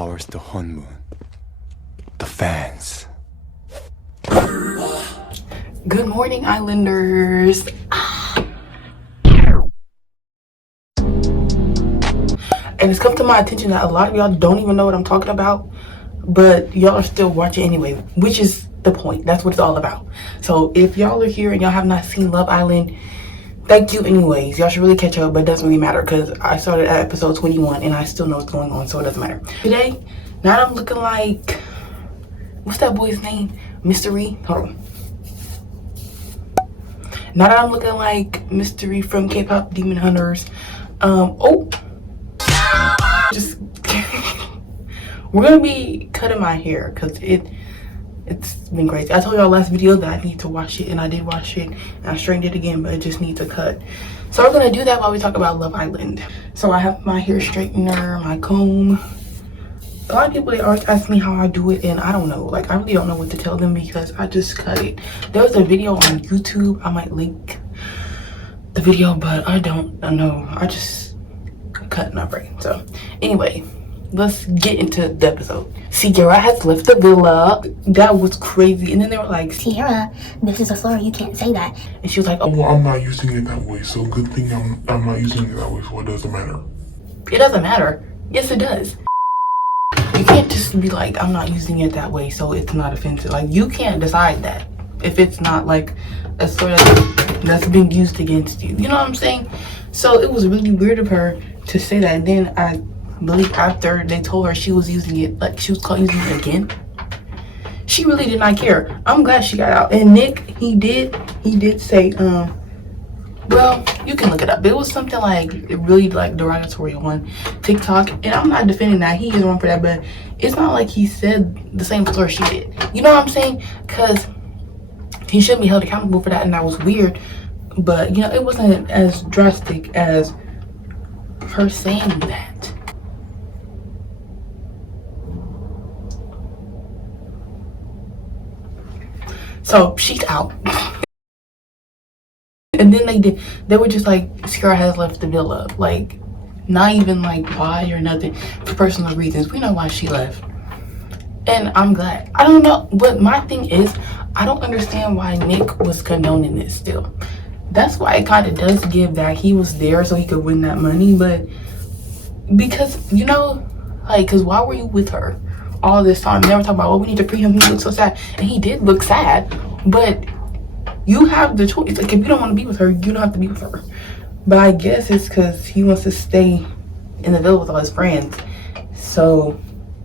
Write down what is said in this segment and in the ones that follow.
powers the Hunmoon. The fans. Good morning, Islanders. And it's come to my attention that a lot of y'all don't even know what I'm talking about, but y'all are still watching anyway, which is the point. That's what it's all about. So if y'all are here and y'all have not seen Love Island, thank you anyways. Y'all should really catch up, but it doesn't really matter because I started at episode 21 and I still know what's going on, so it doesn't matter. Today, now I'm looking like, what's that boy's name? Mystery? Hold on. Now that I'm looking like Mystery from K-pop Demon Hunters, just we're gonna be cutting my hair because it's been crazy. I told y'all last video that I need to wash it, and I did wash it and I straightened it again, but it just needs a cut. So we're gonna do that while we talk about Love Island. So I have my hair straightener, my comb. A lot of people, they always ask me how I do it, and I don't know. Like, I really don't know what to tell them because I just cut it. There was a video on YouTube. I might link the video, but I don't know. I just cut my brain. So anyway, let's get into the episode. Sierra has left the villa. That was crazy. And then they were like, Sierra, this is a slur, you can't say that. and she was like, oh, Well, I'm not using it that way, so good thing I'm not using it that way, so it doesn't matter. it doesn't matter. Yes, it does. You can't just be like, I'm not using it that way, so it's not offensive. Like, you can't decide that if it's not like a slur that's being used against you. You know what I'm saying? So it was really weird of her to say that. And then I believe after they told her she was using it, like she was caught using it again, she really did not care. I'm glad she got out. And Nick, he did say, well, you can look it up. It was something like really like derogatory on TikTok, and I'm not defending that. He is wrong for that, but it's not like he said the same slur she did. You know what I'm saying? Because he shouldn't be held accountable for that, and that was weird. But you know, it wasn't as drastic as her saying that. So she's out. And then they were just like, Sierra has left the villa. Like, not even like why or nothing, for personal reasons. We know why she left. And I'm glad. I don't know, but my thing is, I don't understand why Nick was condoning this still. That's why it kind of does give that he was there so he could win that money, but because, you know, like, because why were you with her all this time? Never talk about, well, we need to free him, he looks so sad. And he did look sad, but you have the choice. Like, if you don't want to be with her, you don't have to be with her. But I guess it's because he wants to stay in the villa with all his friends. So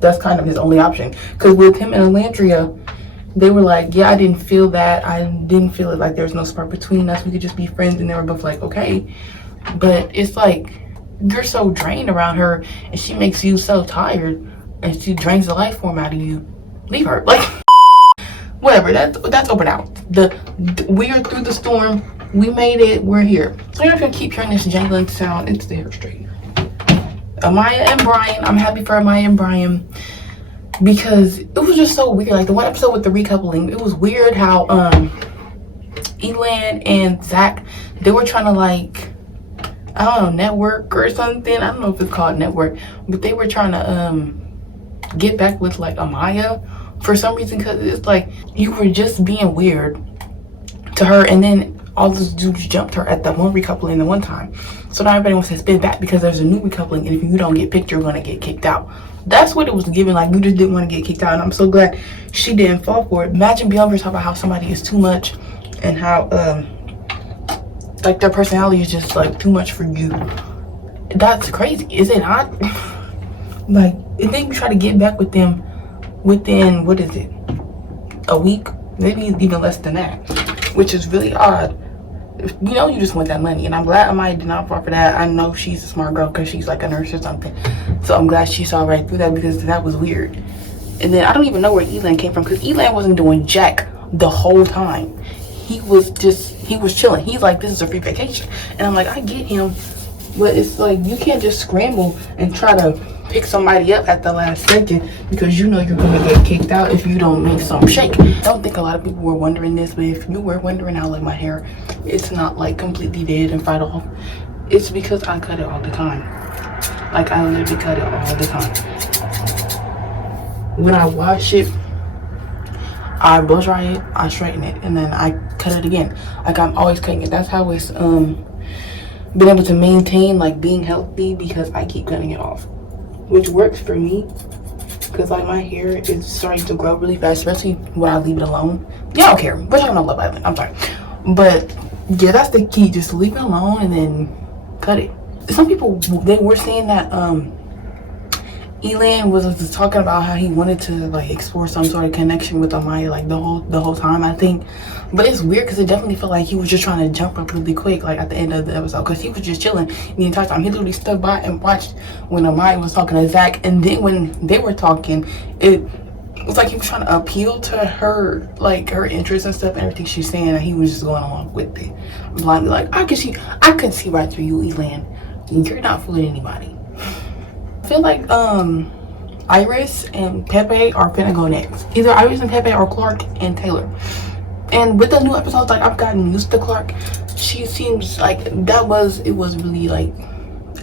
that's kind of his only option. Because with him and Elandria, they were like, yeah, I didn't feel that. I didn't feel it like there was no spark between us. We could just be friends. And they were both like, okay. But it's like, you're so drained around her and she makes you so tired and she drains the life form out of you. Leave her. Like, whatever, that's over now. We are through the storm. We made it. We're here. So you're gonna keep hearing this jangling sound. It's the hair straightener. Amaya and Brian. I'm happy for Amaya and Brian because it was just so weird. Like the one episode with the recoupling, it was weird how Elan and Zach, they were trying to like, I don't know, network or something. I don't know if it's called network, but they were trying to get back with like Amaya for some reason, because it's like you were just being weird to her, and then all those dudes jumped her at the one recoupling the one time. So now everybody wants to spin back because there's a new recoupling, and if you don't get picked, you're gonna get kicked out. That's what it was giving. Like, you just didn't want to get kicked out, and I'm so glad she didn't fall for it. Imagine being over talking about how somebody is too much and how like their personality is just like too much for you. That's crazy, is it not? Like, and then you try to get back with them within, what is it, a week, maybe even less than that, which is really odd. You know, you just want that money, and I'm glad Amaya did not fall for that. I know she's a smart girl because she's like a nurse or something, so I'm glad she saw right through that because that was weird. And then I don't even know where Elan came from because Elan wasn't doing jack the whole time. He was chilling. He's like, this is a free vacation, and I'm like, I get him, but it's like you can't just scramble and try to pick somebody up at the last second because you know you're gonna get kicked out if you don't make some shake. I don't think a lot of people were wondering this, but if you were wondering how like my hair, it's not like completely dead and fried off. It's because I cut it all the time. Like, I literally cut it all the time. when I wash it, I blow dry it, I straighten it, and then I cut it again. Like I'm always cutting it. That's how it's been able to maintain like being healthy, because I keep cutting it off, which works for me. Because like my hair is starting to grow really fast, especially when I leave it alone. Yeah, I don't care. We're talking about Love Island. I'm sorry, but yeah, that's the key. Just leave it alone and then cut it. Some people, they were saying that Elan was talking about how he wanted to like explore some sort of connection with Amaya like the whole time, I think. But it's weird because it definitely felt like he was just trying to jump up really quick, like at the end of the episode, because he was just chilling the entire time. He literally stood by and watched when Amaya was talking to Zach, and then when they were talking, it was like he was trying to appeal to her, like her interests and stuff and everything she's saying, and he was just going along with it blindly. Like I could see right through you, Elan. You're not fooling anybody. I feel like Iris and Pepe are finna go next. Either Iris and Pepe or Clark and Taylor. And with the new episodes, like I've gotten used to Clark. She seems like it was really like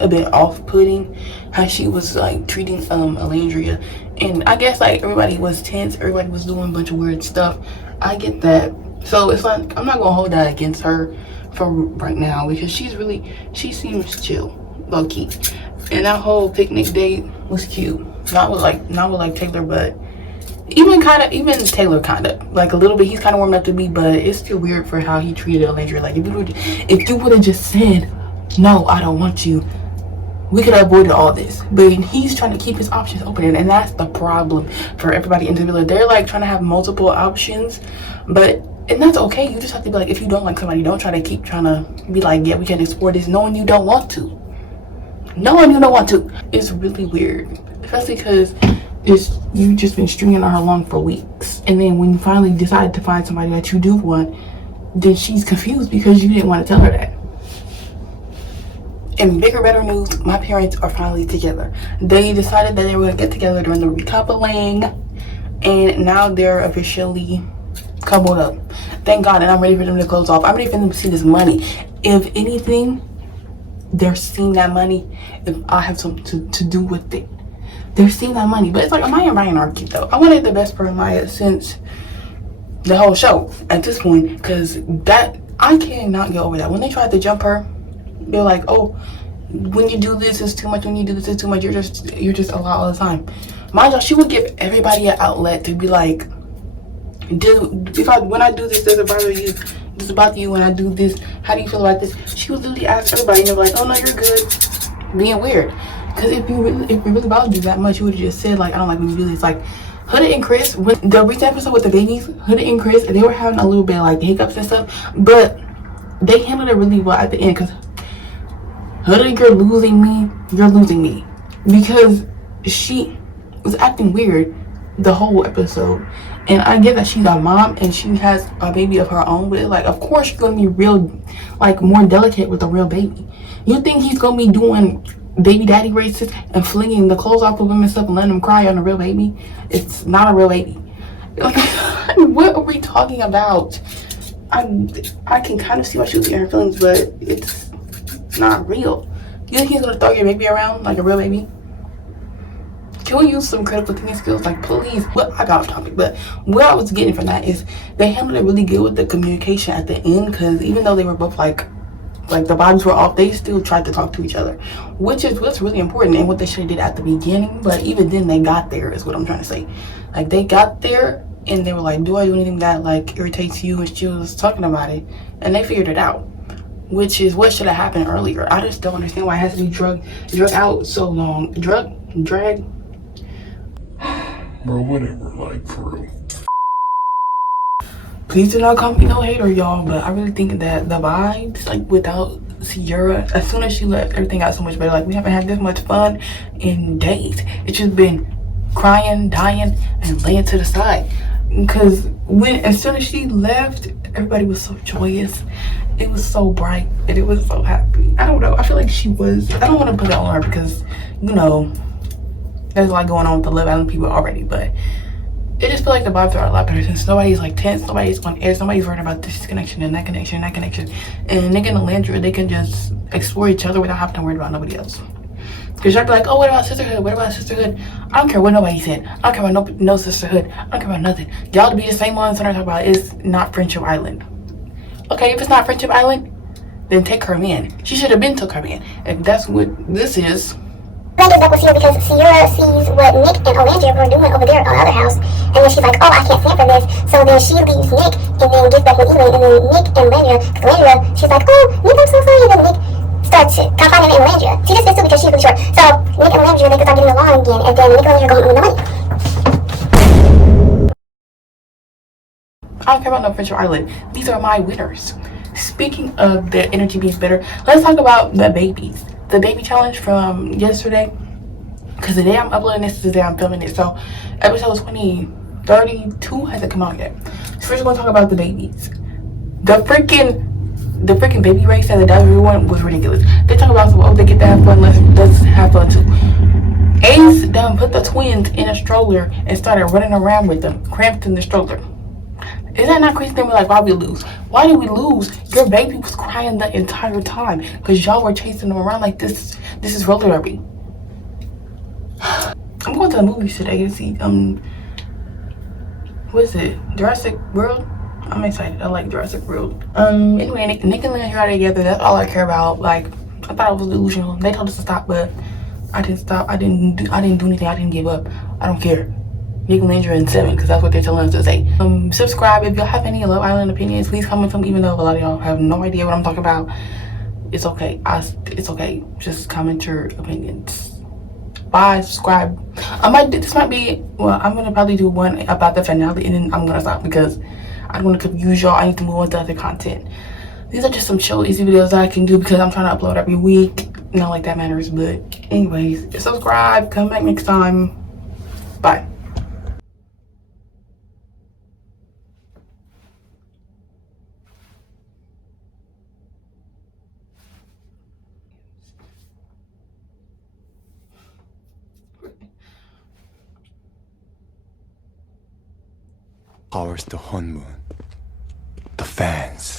a bit off-putting how she was like treating Alandria. And I guess like everybody was tense, everybody was doing a bunch of weird stuff. I get that. So it's like I'm not gonna hold that against her for right now, because she seems chill, low key. And that whole picnic date was cute. Not with like Taylor, but even Taylor kind of like a little bit. He's kind of warmed up to me, but it's still weird for how he treated Alandria. Like if you would have just said, no, I don't want you, we could have avoided all this. But he's trying to keep his options open, and that's the problem for everybody in the village. They're like trying to have multiple options, and that's okay. You just have to be like, if you don't like somebody, don't try to keep trying to be like, yeah, we can explore this, knowing you don't want to. It's really weird, especially because you've just been stringing her along for weeks, and then when you finally decide to find somebody that you do want, then she's confused because you didn't want to tell her that. And bigger, better news, my parents are finally together. They decided that they were going to get together during the recoupling, and now they're officially coupled up. Thank God, and I'm ready for them to close off. I'm ready for them to see this money. If anything, they're seeing that money. If I have something to do with it, they're seeing that money. But it's like Amaya and Ryan are cute though. I wanted the best for Amaya since the whole show at this point, because that I cannot get over that. When they tried to jump her, they're like, oh, when you do this is too much, when you do this is too much, you're just a lot all the time. Mind you, she would give everybody an outlet to be like, when I do this, does it bother you? Does it bother you when I do this? How do you feel about this? She would literally ask everybody, and they're like, oh no, you're good. Being weird. Because if it really bothered you that much, you would have just said like, I don't like when you do this. Like Huda and Chris, when the recent episode with the babies, Huda and Chris, they were having a little bit like hiccups and stuff, but they handled it really well at the end. Because Huda, you're losing me, because she was acting weird the whole episode. And I get that she's a mom and she has a baby of her own, but like, of course she's gonna be real, like more delicate with a real baby. You think he's gonna be doing baby daddy races and flinging the clothes off of him and stuff and letting him cry on a real baby? It's not a real baby. Like, what are we talking about? I can kind of see why she was in her feelings, but it's not real. You think he's gonna throw your baby around like a real baby? Can we use some critical thinking skills? Like, please. Well, I got off topic, but what I was getting from that is they handled it really good with the communication at the end, because even though they were both like the vibes were off, they still tried to talk to each other, which is what's really important and what they should have did at the beginning. But even then, they got there, is what I'm trying to say. Like, they got there and they were like, do I do anything that like irritates you? And she was talking about it, and they figured it out, which is what should have happened earlier. I just don't understand why it has to be drug out so long. Drag. Bro, whatever, like, for real. Please do not call me no hater, y'all, but I really think that the vibes, like, without Sierra, as soon as she left, everything got so much better. Like, we haven't had this much fun in days. It's just been crying, dying, and laying to the side. Because as soon as she left, everybody was so joyous. It was so bright, and it was so happy. I don't know. I feel like she was, I don't want to put that on her because, you know, there's a lot going on with the Love Island people already, but it just feel like the vibes are a lot better since nobody's like tense, nobody's on edge, nobody's worried about this connection and that connection and that connection. And Nick and Alandria, they can just explore each other without having to worry about nobody else. Because y'all be like, oh, what about sisterhood? What about sisterhood? I don't care what nobody said. I don't care about no sisterhood. I don't care about nothing. Y'all to be the same ones that I talk about. It's not Friendship Island. Okay, if it's not Friendship Island, then take her in. She should have been took her in. And that's what this is. I get back with Sierra because Sierra sees what Nick and Olandria were doing over there on the other house, and then she's like, oh, I can't stand for this. So then she leaves Nick and then gets back with Elaine, and then Nick and Landria, she's like, oh, Nick, I'm so sorry. And then Nick starts confiding in Landria. She just fits because she's really short. So Nick and Landria, they could start getting along again, and then Nick and Landria go with the money. I don't care about no Friendship Island. These are my winners. Speaking of the energy being better, let's talk about the babies. The baby challenge from yesterday. Because the day I'm uploading this is the day I'm filming it. So episode 2032 hasn't come out yet. So first we're gonna talk about the babies. The freaking baby race that everyone was ridiculous. They talk about, oh, they get to have fun, let's have fun too. Ace done put the twins in a stroller and started running around with them, cramped in the stroller. Is that not crazy? They were like, why we lose? Why did we lose? Your baby was crying the entire time because y'all were chasing them around like this. This is roller derby. I'm going to the movies today to see what is it? Jurassic World? I'm excited. I like Jurassic World. Anyway, Nick and Lynn are together. That's all I care about. Like, I thought it was delusional. They told us to stop, but I didn't stop. I didn't do anything. I didn't give up. I don't care. Nick and Landria in 7, because that's what they're telling us to say. Subscribe. If y'all have any Love Island opinions, please comment them, even though a lot of y'all have no idea what I'm talking about. It's okay. It's okay. Just comment your opinions. Bye. Subscribe. I'm gonna probably do one about the finale, and then I'm gonna stop because I don't want to confuse y'all. I need to move on to other content. These are just some chill, easy videos that I can do because I'm trying to upload every week. Not like that matters, but anyways, subscribe. Come back next time. Bye. Powers the Hun Moon. The fans.